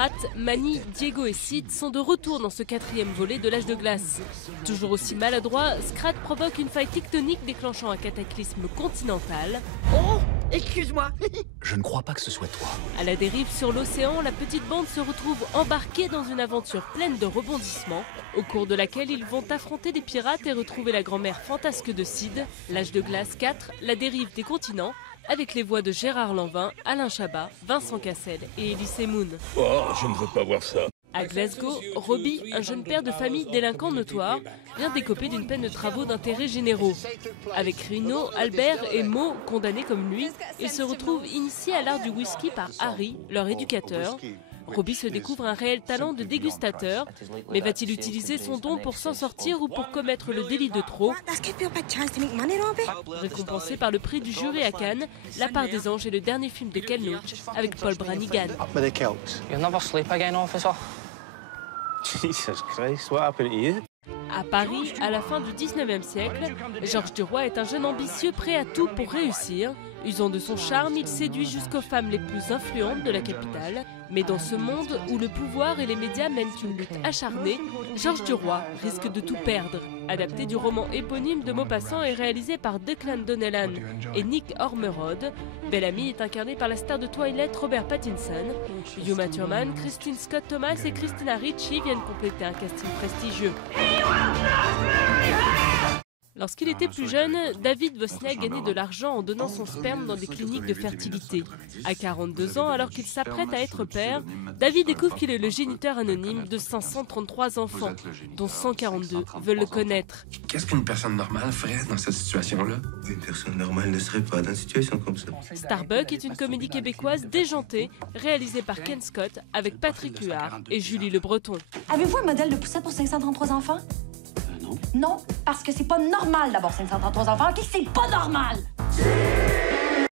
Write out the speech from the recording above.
Scrat, Manny, Diego et Sid sont de retour dans ce 4e volet de l'âge de glace. Toujours aussi maladroit, Scrat provoque une faille tectonique déclenchant un cataclysme continental. Oh, excuse-moi. Je ne crois pas que ce soit toi. À la dérive sur l'océan, la petite bande se retrouve embarquée dans une aventure pleine de rebondissements, au cours de laquelle ils vont affronter des pirates et retrouver la grand-mère fantasque de Sid, l'âge de glace 4, la dérive des continents, avec les voix de Gérard Lanvin, Alain Chabat, Vincent Cassel et Elie Semoun. Oh, je ne veux pas voir ça. À Glasgow, Robbie, un jeune père de famille délinquant notoire, vient d'écoper d'une peine de travaux d'intérêt généraux. Avec Rino, Albert et Mo, condamnés comme lui, il se retrouve initié à l'art du whisky par Harry, leur éducateur. Robbie se découvre un réel talent de dégustateur, mais va-t-il utiliser son don pour s'en sortir ou pour commettre le délit de trop? Récompensé par le prix du jury à Cannes, La part des anges est le dernier film de Ken Loach avec Paul Branigan. Jesus Christ, what happened to you? À Paris, à la fin du 19e siècle, Georges Duroy est un jeune ambitieux prêt à tout pour réussir. Usant de son charme, il séduit jusqu'aux femmes les plus influentes de la capitale. Mais dans ce monde où le pouvoir et les médias mènent une lutte acharnée, Georges Duroy risque de tout perdre. Adapté du roman éponyme de Maupassant et réalisé par Declan Donnellan et Nick Ormerod, Bellamy est incarné par la star de Twilight Robert Pattinson. Uma Thurman, Christine Scott Thomas et Christina Ricci viennent compléter un casting prestigieux. Lorsqu'il était plus jeune, David Wozniak gagnait de l'argent en donnant son sperme dans des cliniques de fertilité. À 42 ans, alors qu'il s'apprête à être père, David découvre qu'il est le géniteur anonyme de 533 enfants, dont 142 veulent le connaître. Qu'est-ce qu'une personne normale ferait dans cette situation-là? Une personne normale ne serait pas dans une situation comme ça. Starbuck est une comédie québécoise déjantée, réalisée par Ken Scott avec Patrick Huard et Julie Le Breton. Avez-vous un modèle de poussette pour 533 enfants? Non, parce que c'est pas normal d'avoir 533 enfants, ok? C'est pas normal!